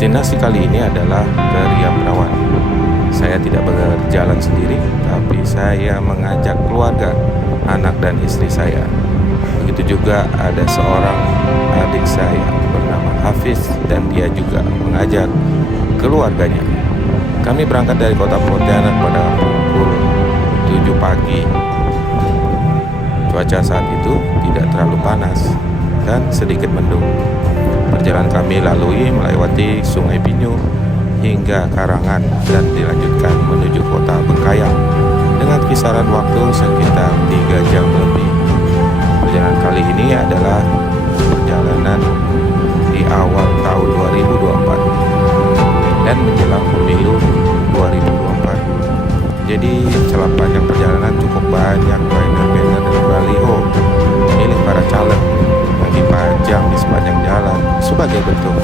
Destinasi kali ini adalah ke Riamrawan. Saya tidak berjalan sendiri, tapi saya mengajak keluarga, anak dan istri saya. Begitu juga ada seorang adik saya bernama Hafiz, dan dia juga mengajak keluarganya. Kami berangkat dari kota Pontianak pada pukul 7 pagi. Cuaca saat itu tidak terlalu panas dan sedikit mendung. Perjalanan kami lalui melewati Sungai Pinyu hingga Karangan dan dilanjutkan menuju kota Bengkayang dengan kisaran waktu sekitar 3 jam lebih. Perjalanan kali ini adalah perjalanan di awal tahun 2024 dan menjelang pemilu 2024. Jadi celah panjang perjalanan cukup banyak banner-banner dan baliho milik para caleg yang dipajang di sepanjang jalan sebagai bentuk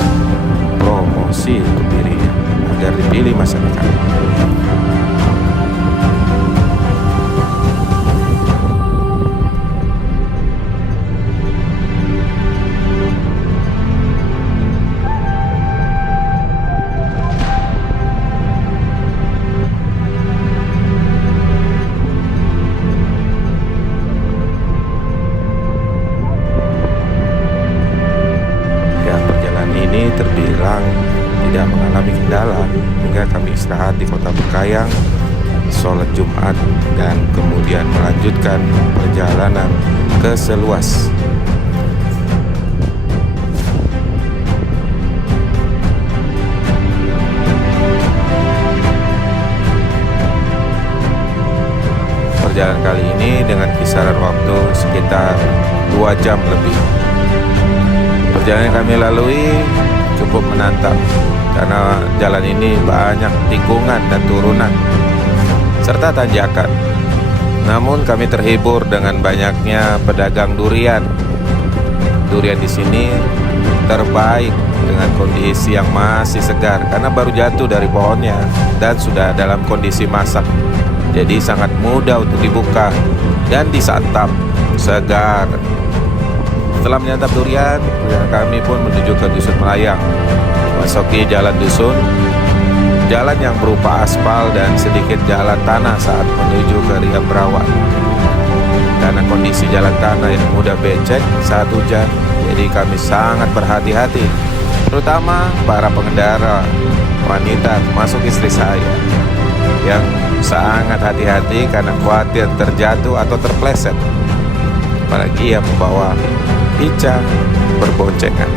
promosi untuk dirinya agar dipilih masyarakat. Ini terbilang tidak mengalami kendala hingga kami istirahat di kota Bengkayang, sholat Jumat, dan kemudian melanjutkan perjalanan ke Seluas. Perjalanan kali ini dengan kisaran waktu sekitar 2 jam lebih. Perjalanan yang kami lalui cukup menantang karena jalan ini banyak tikungan dan turunan serta tanjakan. Namun kami terhibur dengan banyaknya pedagang durian. Durian di sini terbaik dengan kondisi yang masih segar karena baru jatuh dari pohonnya dan sudah dalam kondisi masak. Jadi sangat mudah untuk dibuka dan disantap, segar. Setelah menyantap durian, kami pun menuju ke Dusun Melayang. Masuki jalan dusun, jalan yang berupa aspal dan sedikit jalan tanah saat menuju ke Riamrawan. Karena kondisi jalan tanah yang mudah becek saat hujan, jadi kami sangat berhati-hati, terutama para pengendara wanita, termasuk istri saya, yang sangat hati-hati karena khawatir terjatuh atau terpleset. Apalagi yang membawa Ica berboncengan.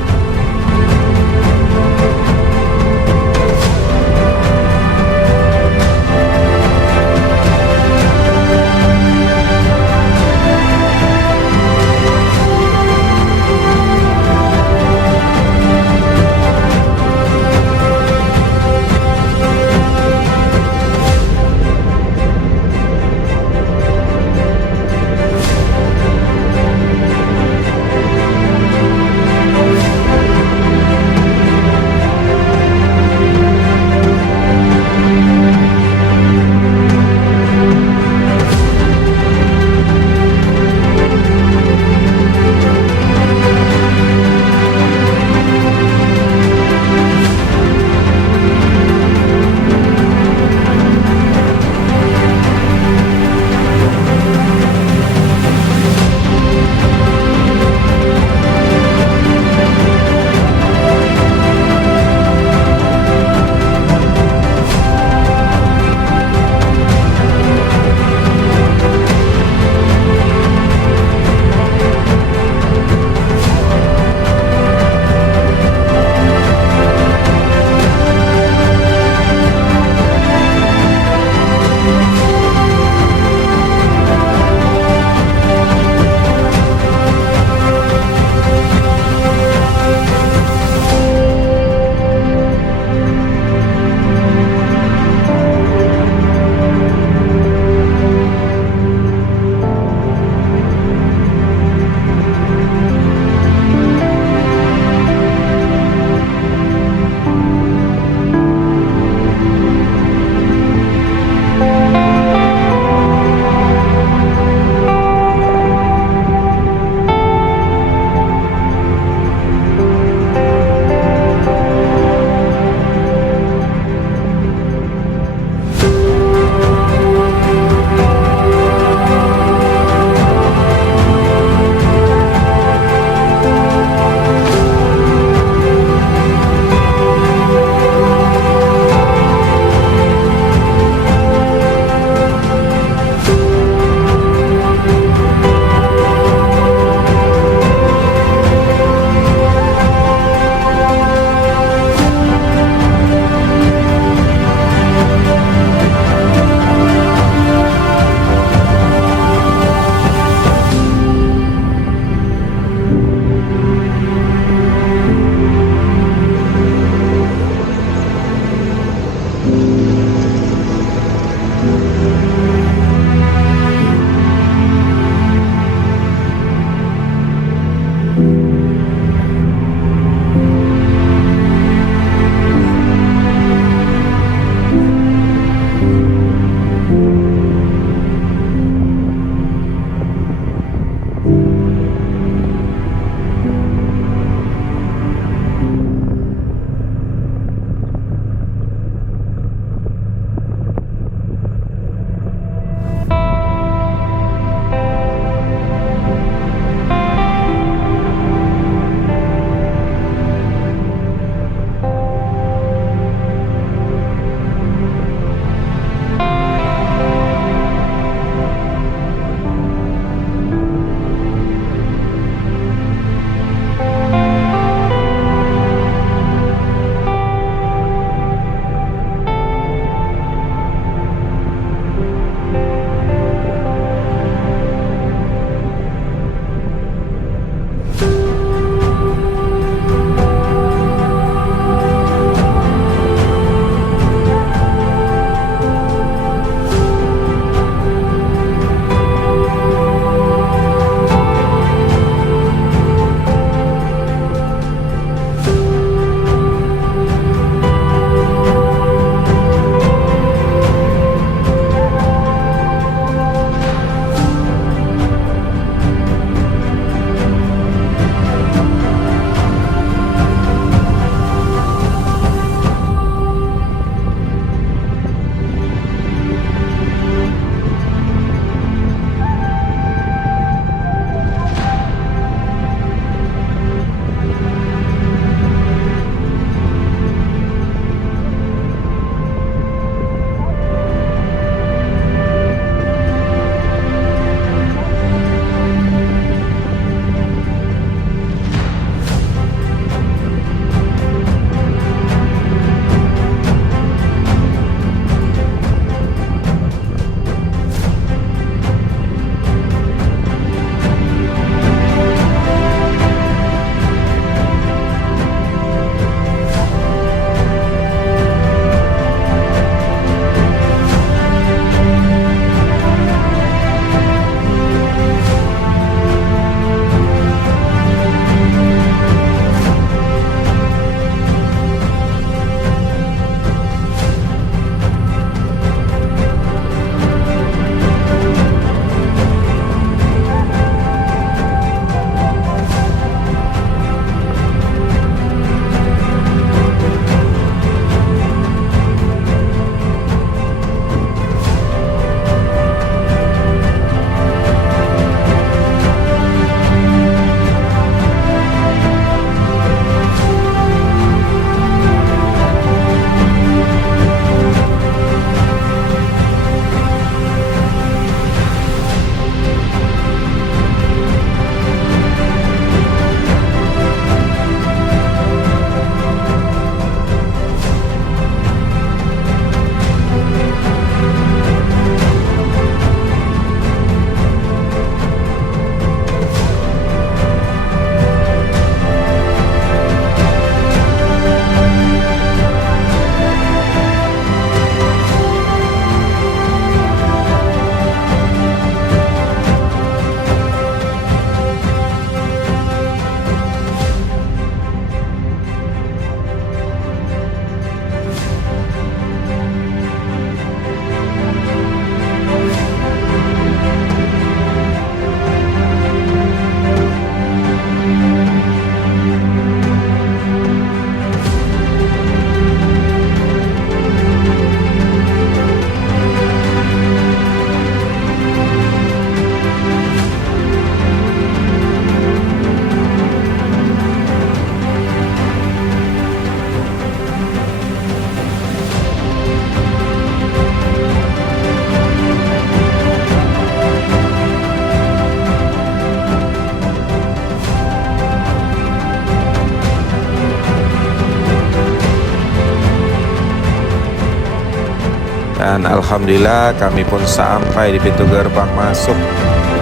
Dan alhamdulillah kami pun sampai di pintu gerbang masuk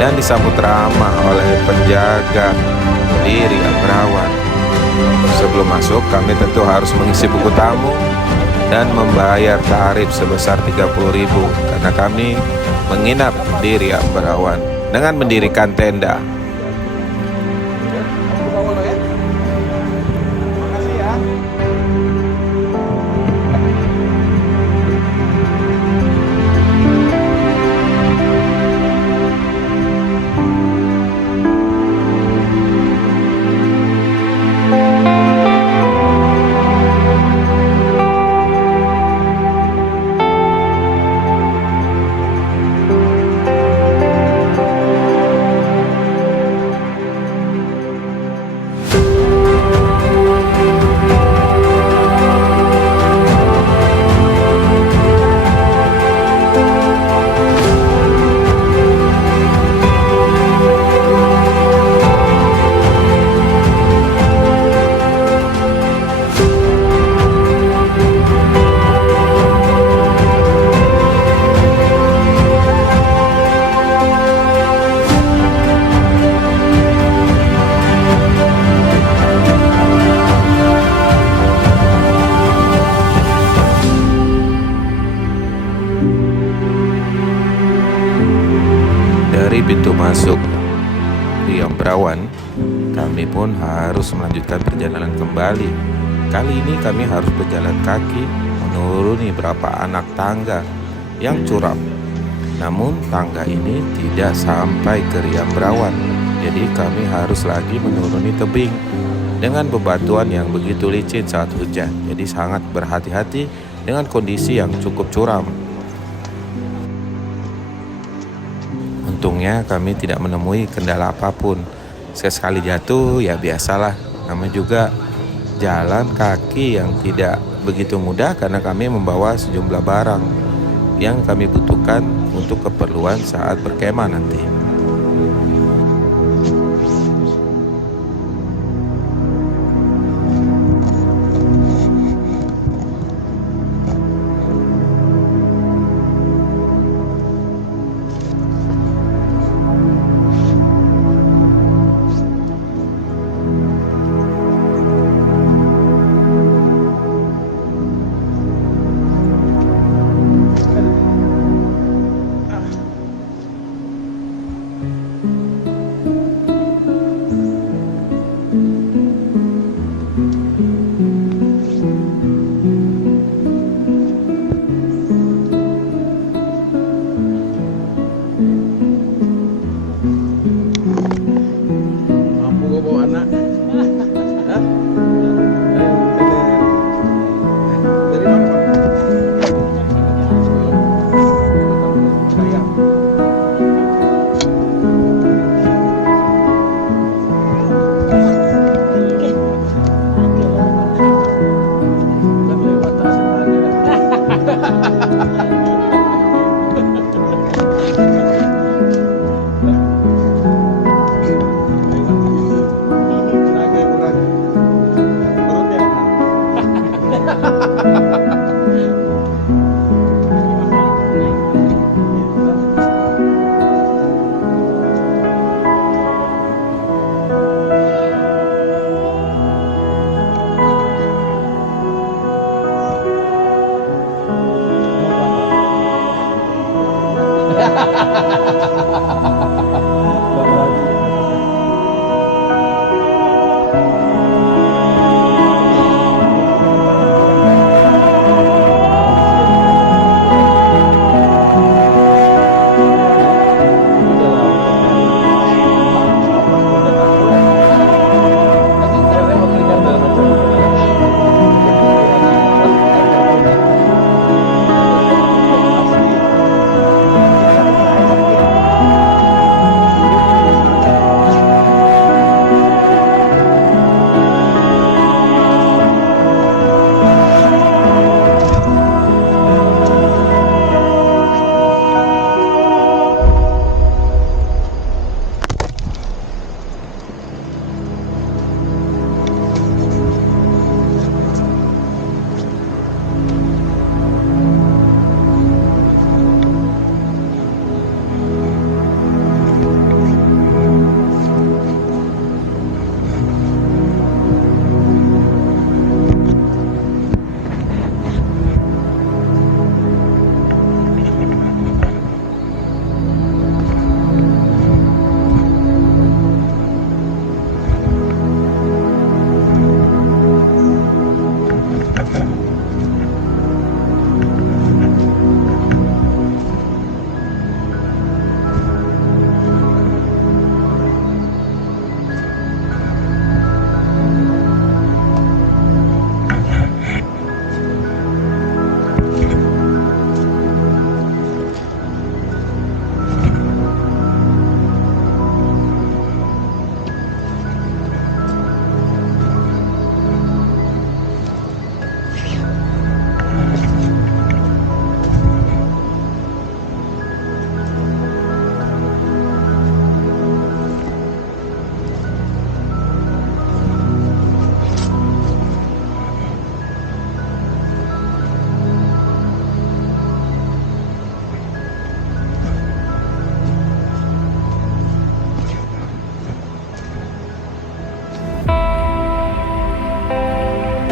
dan disambut ramah oleh penjaga di Ria Berawan. Sebelum masuk kami tentu harus mengisi buku tamu dan membayar tarif sebesar 30.000 karena kami menginap di Ria Berawan dengan mendirikan tenda. Dari pintu masuk Ria Berawan, kami pun harus melanjutkan perjalanan kembali. Kali ini kami harus berjalan kaki menuruni beberapa anak tangga yang curam. Namun tangga ini tidak sampai ke Ria Berawan, jadi kami harus lagi menuruni tebing dengan bebatuan yang begitu licin saat hujan. Jadi sangat berhati-hati dengan kondisi yang cukup curam. Untungnya kami tidak menemui kendala apapun. Sekali jatuh ya biasalah, namanya juga jalan kaki yang tidak begitu mudah karena kami membawa sejumlah barang yang kami butuhkan untuk keperluan saat berkemah nanti.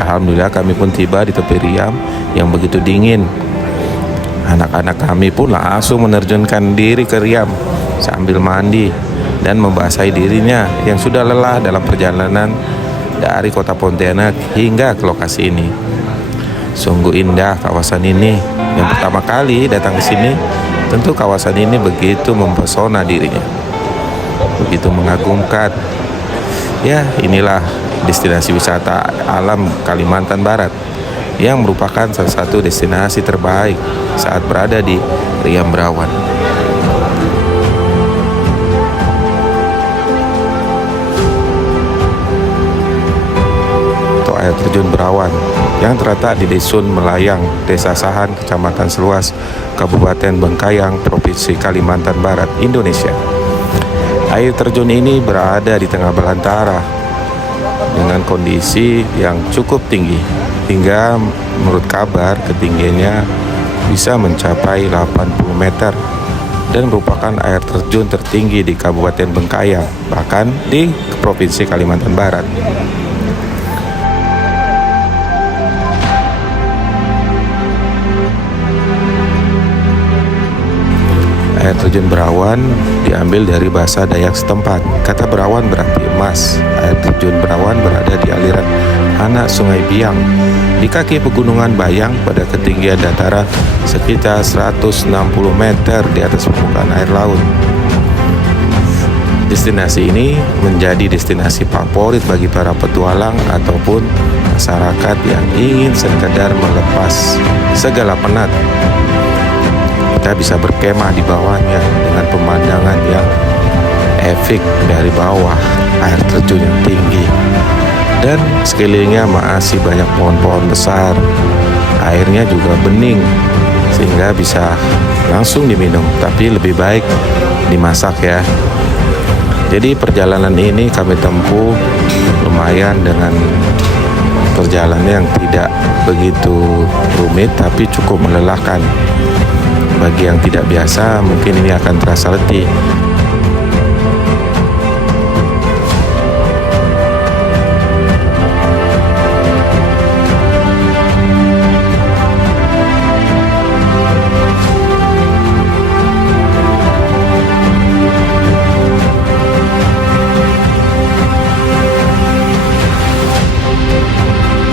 Alhamdulillah kami pun tiba di tepi Riam yang begitu dingin. Anak-anak kami pun langsung menerjunkan diri ke Riam sambil mandi dan membasahi dirinya yang sudah lelah dalam perjalanan dari kota Pontianak hingga ke lokasi ini. Sungguh indah kawasan ini. Yang pertama kali datang ke sini, tentu kawasan ini begitu mempesona dirinya, begitu mengagumkan. Ya, inilah destinasi wisata alam Kalimantan Barat yang merupakan salah satu destinasi terbaik saat berada di Riam Berawan. Atau air terjun Berawan yang terletak di Dusun Melayang, Desa Sahan, Kecamatan Seluas, Kabupaten Bengkayang, Provinsi Kalimantan Barat, Indonesia. Air terjun ini berada di tengah belantara dengan kondisi yang cukup tinggi, hingga menurut kabar ketinggiannya bisa mencapai 80 meter dan merupakan air terjun tertinggi di Kabupaten Bengkayang, bahkan di Provinsi Kalimantan Barat. Air terjun Berawan diambil dari bahasa Dayak setempat. Kata Berawan berarti emas. Air terjun Berawan berada di aliran anak Sungai Biang, di kaki pegunungan Bayang pada ketinggian dataran sekitar 160 meter di atas permukaan air laut. Destinasi ini menjadi destinasi favorit bagi para petualang ataupun masyarakat yang ingin sekedar melepas segala penat. Kita bisa berkemah di bawahnya dengan pemandangan yang epik dari bawah air terjun yang tinggi, dan sekelilingnya masih banyak pohon-pohon besar. Airnya juga bening sehingga bisa langsung diminum, tapi lebih baik dimasak ya. Jadi perjalanan ini kami tempuh lumayan dengan perjalanan yang tidak begitu rumit tapi cukup melelahkan. Bagi yang tidak biasa, mungkin ini akan terasa letih.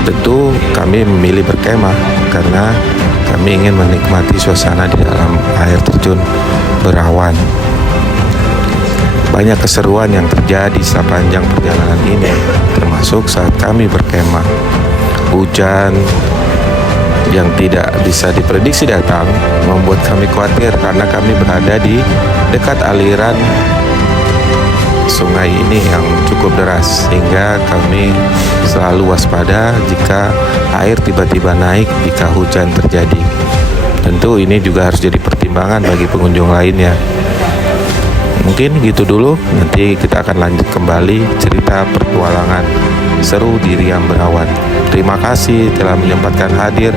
Tentu kami memilih berkemah karena kami ingin menikmati suasana di dalam air terjun Berawan. Banyak keseruan yang terjadi sepanjang perjalanan ini, termasuk saat kami berkemah. Hujan yang tidak bisa diprediksi datang membuat kami khawatir karena kami berada di dekat aliran sungai ini yang cukup deras, sehingga kami selalu waspada jika air tiba-tiba naik jika hujan terjadi. Tentu ini juga harus jadi pertimbangan bagi pengunjung lainnya. Mungkin gitu dulu, nanti kita akan lanjut kembali cerita petualangan seru di Riam Berawan. Terima kasih telah menyempatkan hadir.